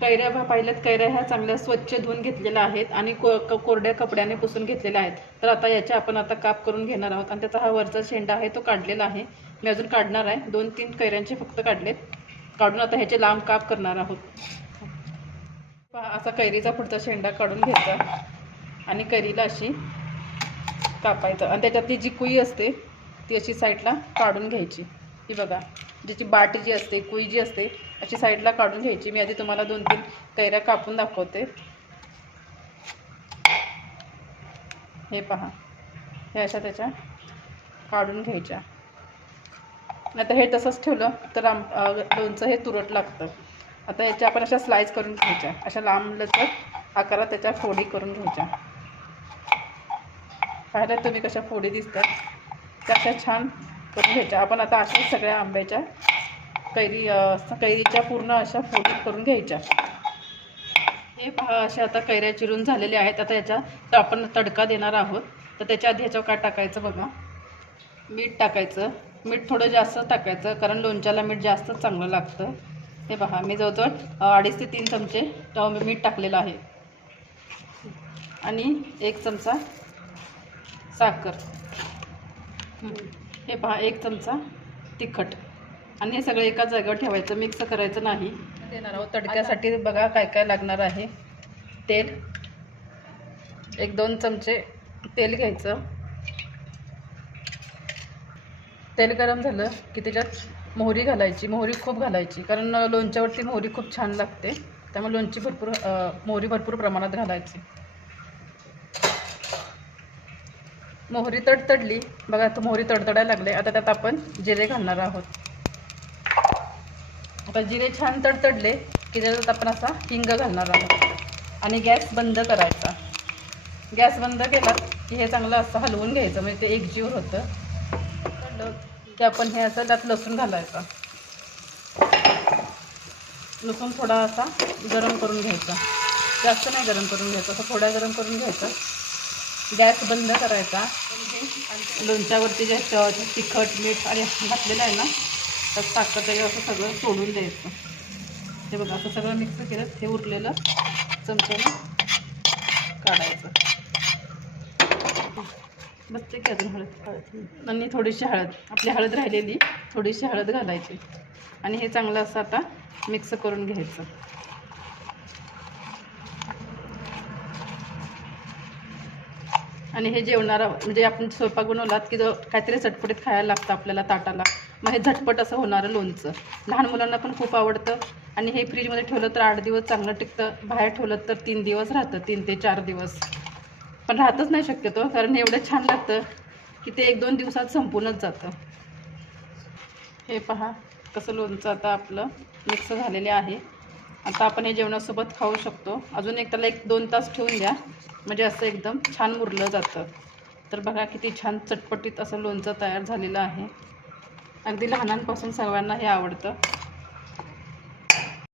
कैऱ्या भा- पाहिल्यात कैऱ्या ह्या चांगल्या स्वच्छ धुवून घेतलेल्या आहेत आणि को क- कोरड्या कपड्याने पुसून घेतलेल्या आहेत. तर आता याच्या आपण आता काप करून घेणार आहोत आणि त्याचा हा वरचा शेंडा आहे तो काढलेला आहे. मी अजून काढणार आहे. दोन तीन कैऱ्यांचे फक्त काढलेत. काढून आता ह्याचे लांब काप करणार आहोत. पहा असा कैरीचा पुढचा शेंडा काढून घ्यायचा आणि कैरीला अशी कापायचं. आणि त्याच्यातली जी कुई असते ती अशी साईडला काढून घ्यायची. ही बघा. ज्याची बाटी जी असते कुई जी असते अशी साईडला काढून घ्यायची. मी आधी तुम्हाला दोन तीन कैऱ्या कापून दाखवते. हे पहा. हे अशा त्याच्या काढून घ्यायच्या. नाही तर हे तसंच ठेवलं तर आम लोणचं हे तुरट लागतं. आता याच्या आपण अशा स्लाईस करून घ्यायच्या. अशा लांब लचक आकारात त्याच्या फोडी करून घ्यायच्या. पाहिलं तुम्ही कशा फोडी दिसतात? त्या अशा छान करून घ्यायच्या. आपण आता अशाच सगळ्या आंब्याच्या कैरी कैरीच्या पूर्ण अशा फोडी करून घ्यायच्या. हे पहा अशा आता कैऱ्या चिरून झालेल्या आहेत. आता याच्यात आपण तडका देणार आहोत. तर त्याच्या आधी ह्याच्यावर काय टाकायचं बघा. मीठ टाकायचं. मीठ थोडं जास्त टाकायचं कारण लोणच्याला मीठ जास्त चांगलं लागतं. हे पहा मी जवळजवळ अडीच ते तीन चमचे मीठ टाकलेलं आहे. आणि एक चमचा साखर. हे पहा एक चमचा तिखट. आणि हे सगळं एका जागेवर ठेवायचं मिक्स करायचं नाही. देणार आहोत तडक्यासाठी. बघा काय काय लागणार आहे. तेल. एक दोन चमचे तेल घ्यायचं. तेल गरम झालं की त्याच्यात मोहरी घालायची. मोहरी खूप घालायची. कारण लोणच्यावरती मोहरी खूप छान लागते. त्यामुळे लोणची भरपूर मोहरी भरपूर प्रमाणात घालायची. मोहरी तडतडली बघा आता मोहरी तडतडायला लागले. आता त्यात आपण जिरे घालणार आहोत. आता जिरे छान तडतडले की त्याच्यात आपण असा हिंग घालणार आहोत. आणि गॅस बंद करायचा. गॅस बंद केला की हे चांगलं असं हलवून घ्यायचं. म्हणजे ते एकजीव होतं. तडलं की आपण हे असं त्यात लसूण घालायचा. लसूण थोडा असा गरम करून घ्यायचा. जास्त नाही गरम करून घ्यायचं. असं थोडा गरम करून घ्यायचा. गॅस बंद करायचा. लोणच्यावरती जे तिखट मीठ आणि घातलेलं आहे ना तर साखर तरी असं सगळं सोडून द्यायचं. हे बघा असं सगळं मिक्स केलं हे उरलेलं चमच्यानं काढायचं. बसते की अजून हळद हळद. आणि थोडीशी हळद आपली हळद राहिलेली थोडीशी हळद घालायची. आणि हे चांगलं असं आता मिक्स करून घ्यायचं. आणि हे जेवणारा म्हणजे आपण स्वयंपाक बनवलात की जो काहीतरी चटपटीत खायला लागतं आपल्याला ताटाला मग हे झटपट असं होणारं लोणचं. लहान मुलांना पण खूप आवडतं आणि हे फ्रीजमध्ये ठेवलं तर आठ दिवस चांगलं टिकतं बाहेर ठेवलं तर तीन दिवस राहतं तीन ते चार दिवस. पण राहतच नाही शक्यतो कारण एवढं छान लागतं की ते एक दोन दिवसात संपूनच जातं. हे पहा कसं लोणचं आता आपलं मिक्स झालेले आहे. आता आपण हे जेवणासोबत खाऊ शकतो. अजून एक त्याला एक दोन तास ठेवून द्या. म्हणजे असं एकदम छान मुरलं जातं. तर बघा किती छान चटपटीत असं लोणचं तयार झालेलं आहे. अगदी लहानांपासून सर्वांना हे आवडतं.